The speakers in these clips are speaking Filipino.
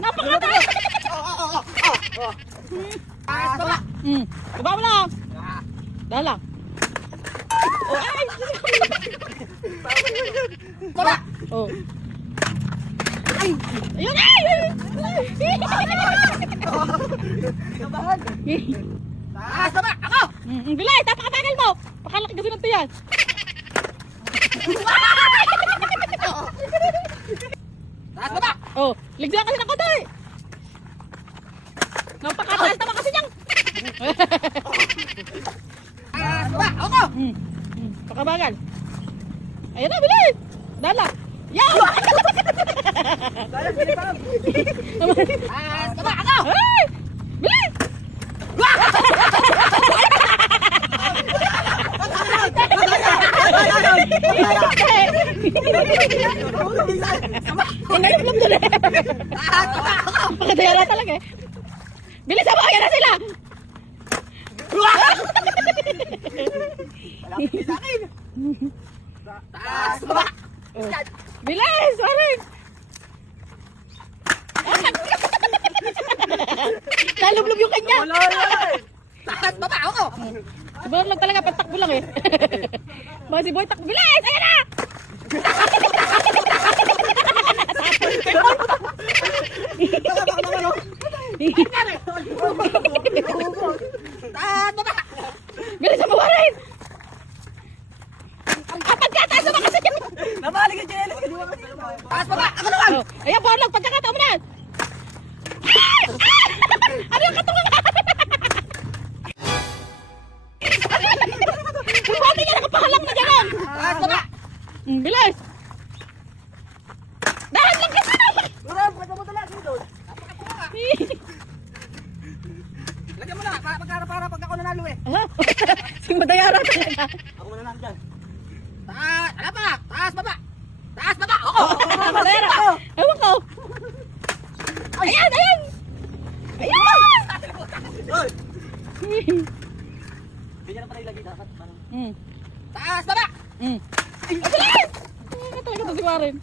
Napakataas! Taas baba. Baba mo lang. Dahil lang. Oh, ay! Baba. Oh. Ay! Ayun! Ay! Taas baba. Ako. Bilay! Napakabagal mo! Pakalaki kasi ng tiyan. Taas baba. Oh, ligyan kasi ng kodoy. Napakataas naman kasi niyang. Taas baba. Ako. Pakabagal. Ayan na, bilay! Dala! Yaw! Taas baba. Ako. Ay! Bilay! Ngayon lang doon eh. Taas baba. Ako. Pakadayala talaga eh. Bilis mo! Ayan na sila! Malapit sa akin. Taas baba. Oh. Bilis! Marin! Nalublob yung kanya! Taas baba. Ako. Siguro lang talaga, patakbo lang eh. Mga si Boy, takbo. Bilis! Ayan na! Taas baba. Bilis mo, Marin! Kapag ka, taas naman kasi yan! Nabalik yung jealous. Taas baba. Ako naman. Oh, ayan, Borlog, pagkakataon mo na! Ay! Ay! Ano yung katungan? Buti niya nakapahalang na gano'n! Taas baba. Bilis! Dahan lang kasi! Durang, pwede mo talaga dito. Lagyan mo na. Para pag ako nanalo eh. Si Madayara talaga. Ako mananalo dyan. Taas. Ala pa. Taas baba. Taas baba. Ako. Madayara! Ewan ko! Ayan! Ayan! Ayan! Hoy. Ganyan na pala ilagay dapat. Taas baba. Bilis! Ayan talaga ito si Marin.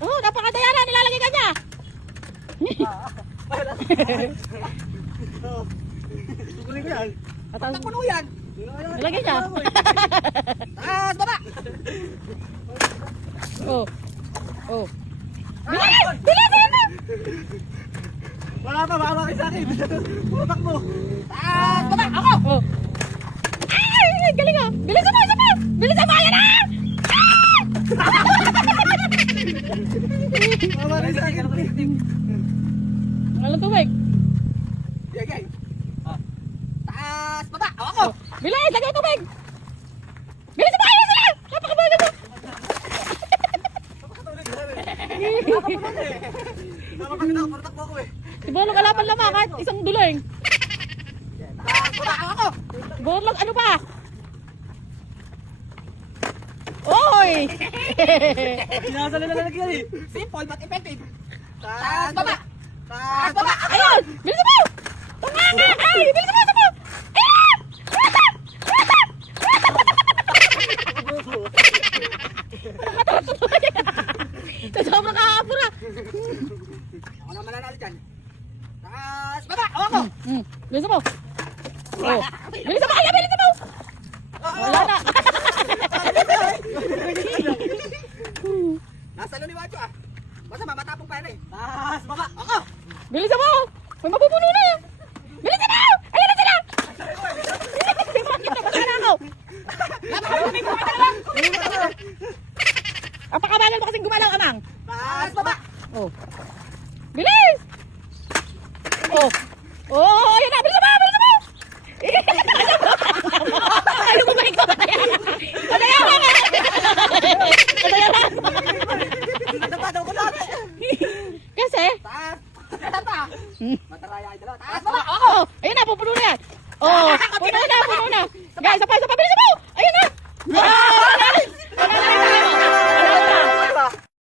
Oh, napakadayara! Nilalagay ka niya! Tukulin ko yan. At Ang puno yan. nilagay niya. Taas baba. Oh. Oh. Bilis! Bilis! Bilis! Wala pa. Baka makis sa akin. Putak mo. Taas baba. Ako. Oh. Ay! Galing ah! Bilis mo! Isa pa! Bilis mo! Ayan na! Baka makis sa akin. Walang tubig. Yagay. Taas baba. Ako. Bilis! Lagay tubig! Bilis mo! Ayan sila! Napakabagal mo! Napapagod ako. Putak mo ako eh. Si Borlog alapan lamang kahit isang duling. Taas baba. Ako. Si Borlog ano pa? Oy! Sinasali na lalagyan eh. Simple but effective. Taas baba. Taas baba. Ayun! Bilis mo! Tunganga! Ay! Bilis mo! Isa mo! Ayun! Sa sobrang kakapura. Ako na mananalo dyan. Taas baba. Ako. Bilis mo! Oh. Bilis mo! Kaya bilis mo! Wala na! Nasa luniwacho ah. Basta mamatapong pa yan eh. Taas baba. Ako. Bilis mo! May mapupuno na! Bilis mo! Ayun na sila! Wala ako! Napakalamig ko ka lang! Apakabagal mo kasing gumalaw, Amang! Taas baba. Oh. Bilis! Oh. Oh, ayan na! Bilis mo! Bilis mo! Ano ko ba ikaw? Madayara nga! Madayara! Natapadaw ko dati. Kasi? Taas. Tata. Mataraya ay dalawa. Taas baba. Ako. Oh, ayun na, pupuno na yan! Oh, puno na! Puno na! Guys, isa pa! Isa